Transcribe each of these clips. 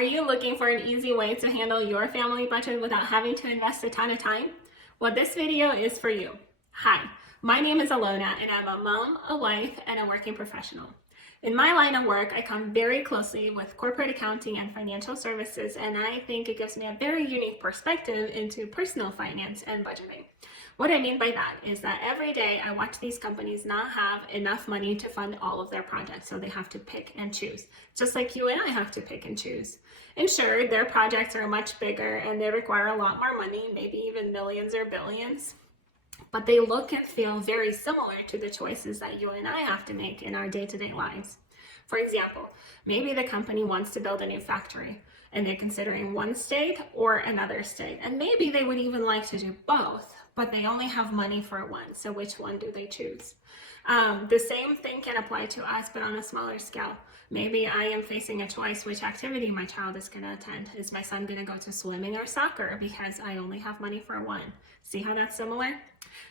Are you looking for an easy way to handle your family budget without having to invest a ton of time? Well, this video is for you. Hi, my name is Alona, and I'm a mom, a wife, and a working professional. In my line of work, I come very closely with corporate accounting and financial services, and I think it gives me a very unique perspective into personal finance and budgeting. What I mean by that is that every day I watch these companies not have enough money to fund all of their projects, so they have to pick and choose, just like you and I have to pick and choose. And sure, their projects are much bigger and they require a lot more money, maybe even millions or billions, but they look and feel very similar to the choices that you and I have to make in our day-to-day lives. For example, maybe the company wants to build a new factory and they're considering one state or another state, and maybe they would even like to do both, but they only have money for one. So which one do they choose? The same thing can apply to us, but on a smaller scale. Maybe I am facing a choice which activity my child is going to attend. Is my son going to go to swimming or soccer because I only have money for one? See how that's similar?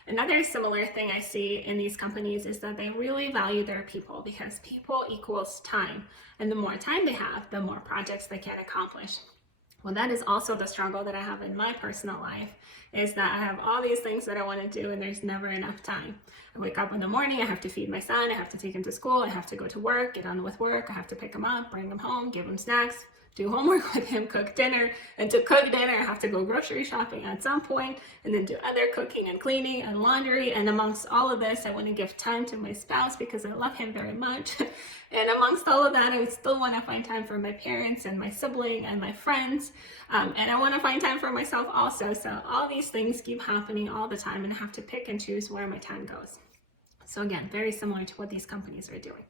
Another similar thing I see in these companies is that they really value their people, because people equals time. And the more time they have, the more projects they can accomplish. Well, that is also the struggle that I have in my personal life, is that I have all these things that I want to do and there's never enough time. I wake up in the morning, I have to feed my son, I have to take him to school, I have to go to work, get on with work, I have to pick him up, bring him home, give him snacks, do homework with him, cook dinner, and to cook dinner I have to go grocery shopping at some point, and then do other cooking and cleaning and laundry. And amongst all of this, I want to give time to my spouse because I love him very much. And amongst all of that, I still want to find time for my parents and my sibling and my friends, and I want to find time for myself also. So all these things keep happening all the time, and I have to pick and choose where my time goes. So again, very similar to what these companies are doing.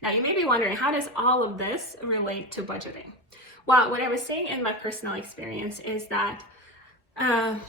Now, you may be wondering, how does all of this relate to budgeting? Well, what I was saying in my personal experience is that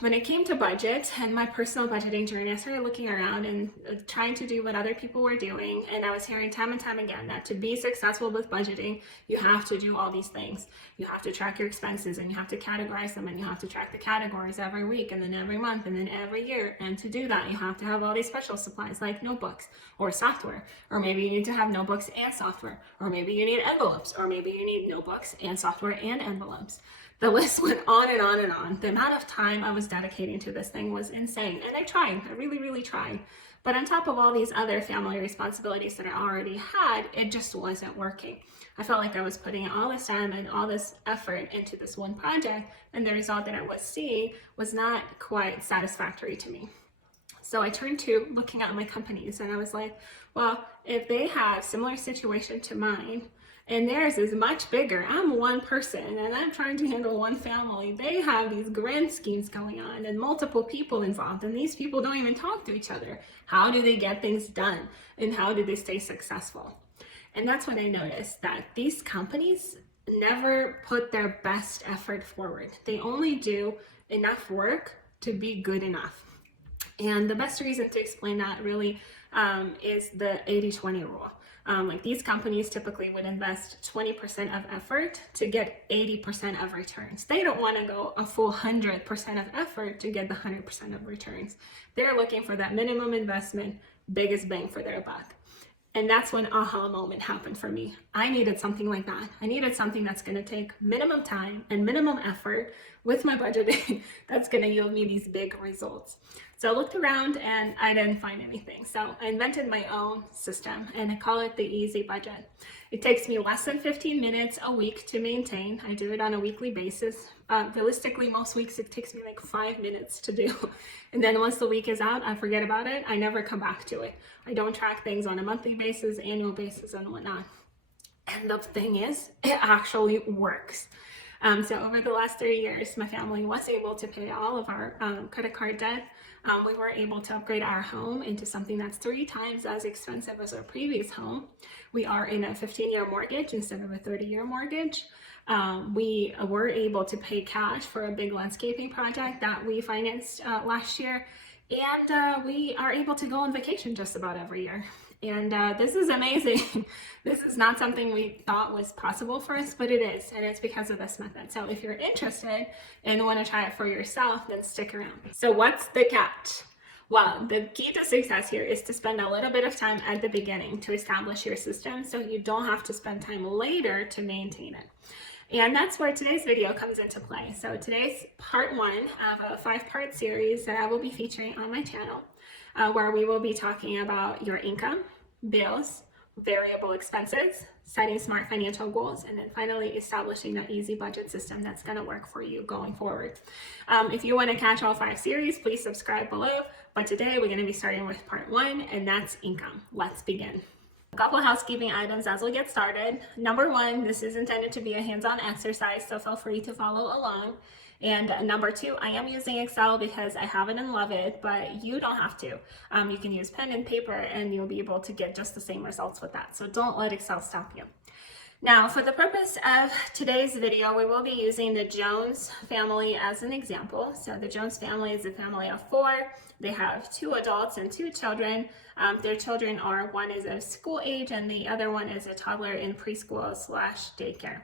when it came to budget and my personal budgeting journey, I started looking around and trying to do what other people were doing. And I was hearing time and time again that to be successful with budgeting, you have to do all these things. You have to track your expenses, and you have to categorize them, and you have to track the categories every week, and then every month, and then every year. And to do that, you have to have all these special supplies like notebooks or software, or maybe you need to have notebooks and software, or maybe you need envelopes, or maybe you need notebooks and software and envelopes. The list went on and on and on. The amount of time I was dedicating to this thing was insane. And I really, really tried. But on top of all these other family responsibilities that I already had, it just wasn't working. I felt like I was putting all this time and all this effort into this one project, and the result that I was seeing was not quite satisfactory to me. So I turned to looking at my companies, and I was like, well, if they have similar situation to mine, and theirs is much bigger. I'm one person and I'm trying to handle one family. They have these grand schemes going on and multiple people involved, and these people don't even talk to each other. How do they get things done, and how do they stay successful? And that's when I noticed that these companies never put their best effort forward. They only do enough work to be good enough. And the best reason to explain that really is the 80-20 rule. Like these companies typically would invest 20% of effort to get 80% of returns. They don't want to go a full 100% of effort to get the 100% of returns. They're looking for that minimum investment, biggest bang for their buck. And that's when aha moment happened for me. I needed something like that. I needed something that's going to take minimum time and minimum effort with my budgeting that's going to yield me these big results. So I looked around and I didn't find anything. So I invented my own system, and I call it the Easy Budget. It takes me less than 15 minutes a week to maintain. I do it on a weekly basis. Realistically, most weeks it takes me like 5 minutes to do. And then once the week is out, I forget about it. I never come back to it. I don't track things on a monthly basis, annual basis, and whatnot. And the thing is, it actually works. So over the last 3 years, my family was able to pay all of our credit card debt. We were able to upgrade our home into something that's 3 times as expensive as our previous home. We are in a 15-year mortgage instead of a 30-year mortgage. We were able to pay cash for a big landscaping project that we financed last year. And we are able to go on vacation just about every year. And this is amazing. This is not something we thought was possible for us, but it is, and it's because of this method. So if you're interested and want to try it for yourself, then stick around. So what's the catch? Well, the key to success here is to spend a little bit of time at the beginning to establish your system so you don't have to spend time later to maintain it. And that's where today's video comes into play. So today's part one of a 5-part series that I will be featuring on my channel, where we will be talking about your income, bills, variable expenses, setting smart financial goals, and then finally establishing that easy budget system that's going to work for you going forward. If you want to catch all 5 series, please subscribe below. But today we're going to be starting with part 1, and that's income. Let's begin. A couple of housekeeping items as we get started. Number 1, this is intended to be a hands-on exercise, so feel free to follow along. And number 2, I am using Excel because I have it and love it, but you don't have to. You can use pen and paper and you'll be able to get just the same results with that. So don't let Excel stop you. Now, for the purpose of today's video, we will be using the Jones family as an example. So the Jones family is a family of 4. They have 2 adults and 2 children. Their children are, one is of school age and the other one is a toddler in preschool / daycare.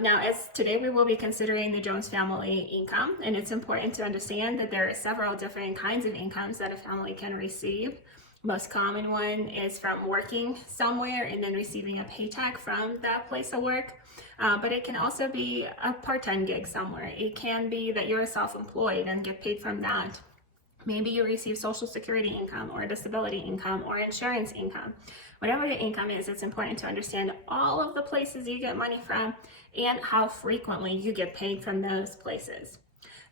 Now, as today we will be considering the Jones family income, and it's important to understand that there are several different kinds of incomes that a family can receive. Most common one is from working somewhere and then receiving a paycheck from that place of work. But it can also be a part-time gig somewhere. It can be that you're self-employed and get paid from that. Maybe you receive Social Security income or disability income or insurance income. Whatever your income is, it's important to understand all of the places you get money from and how frequently you get paid from those places.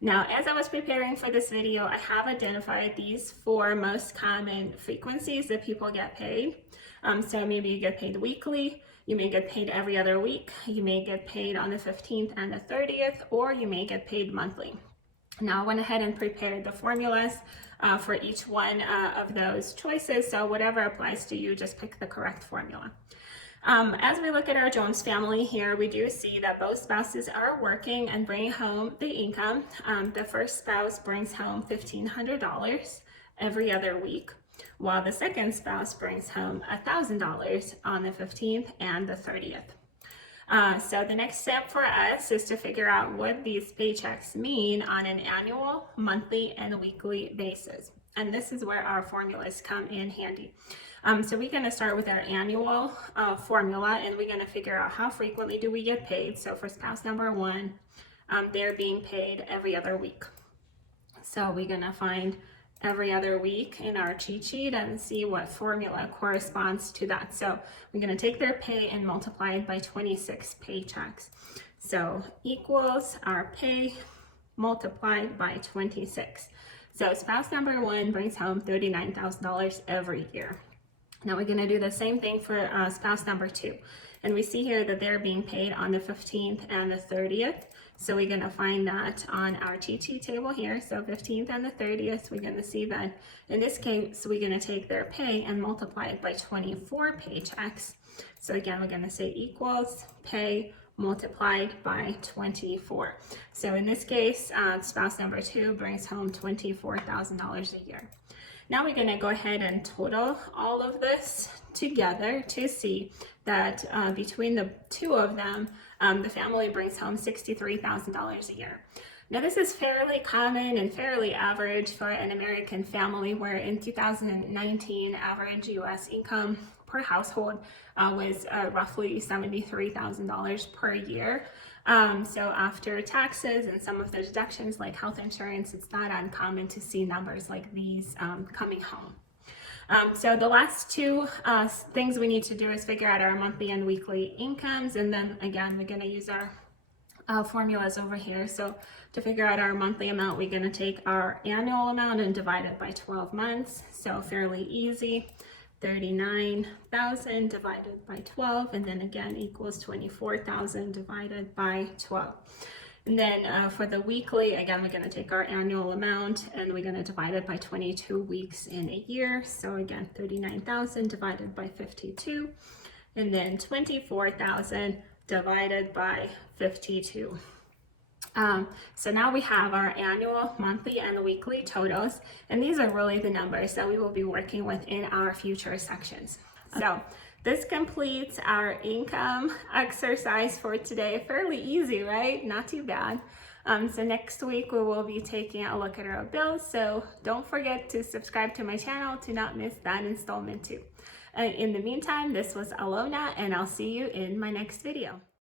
Now, as I was preparing for this video, I have identified these 4 most common frequencies that people get paid. So maybe you get paid weekly, you may get paid every other week, you may get paid on the 15th and the 30th, or you may get paid monthly. Now, I went ahead and prepared the formulas for each one of those choices. So whatever applies to you, just pick the correct formula. As we look at our Jones family here, we do see that both spouses are working and bringing home the income. The first spouse brings home $1,500 every other week, while the second spouse brings home $1,000 on the 15th and the 30th. So the next step for us is to figure out what these paychecks mean on an annual, monthly, and weekly basis. And this is where our formulas come in handy. So we're going to start with our annual formula, and we're going to figure out how frequently do we get paid. So for spouse number 1, they're being paid every other week. So we're going to find every other week in our cheat sheet and see what formula corresponds to that. So we're going to take their pay and multiply it by 26 paychecks. So equals our pay multiplied by 26. So spouse number 1 brings home $39,000 every year. Now we're going to do the same thing for spouse number 2. And we see here that they're being paid on the 15th and the 30th. So we're going to find that on our cheat sheet table here. So 15th and the 30th, we're going to see that in this case, we're going to take their pay and multiply it by 24 paychecks. So again, we're going to say equals pay multiplied by 24. So in this case, spouse number 2 brings home $24,000 a year. Now we're going to go ahead and total all of this together to see that between the 2 of them, the family brings home $63,000 a year. Now this is fairly common and fairly average for an American family, where in 2019, average U.S. income per household was roughly $73,000 per year. So after taxes and some of the deductions like health insurance, it's not uncommon to see numbers like these coming home. So the last 2 things we need to do is figure out our monthly and weekly incomes, and then again we're going to use our formulas over here. So to figure out our monthly amount, we're going to take our annual amount and divide it by 12 months. So fairly easy. 39,000 divided by 12, and then again equals 24,000 divided by 12. And then for the weekly, again, we're going to take our annual amount and we're going to divide it by 22 weeks in a year. So again, 39,000 divided by 52, and then 24,000 divided by 52. So now we have our annual, monthly, and weekly totals, and these are really the numbers that we will be working with in our future sections. So this completes our income exercise for today. Fairly easy, right? Not too bad. So next week we will be taking a look at our bills, so don't forget to subscribe to my channel to not miss that installment too. In the meantime, this was Alona, and I'll see you in my next video.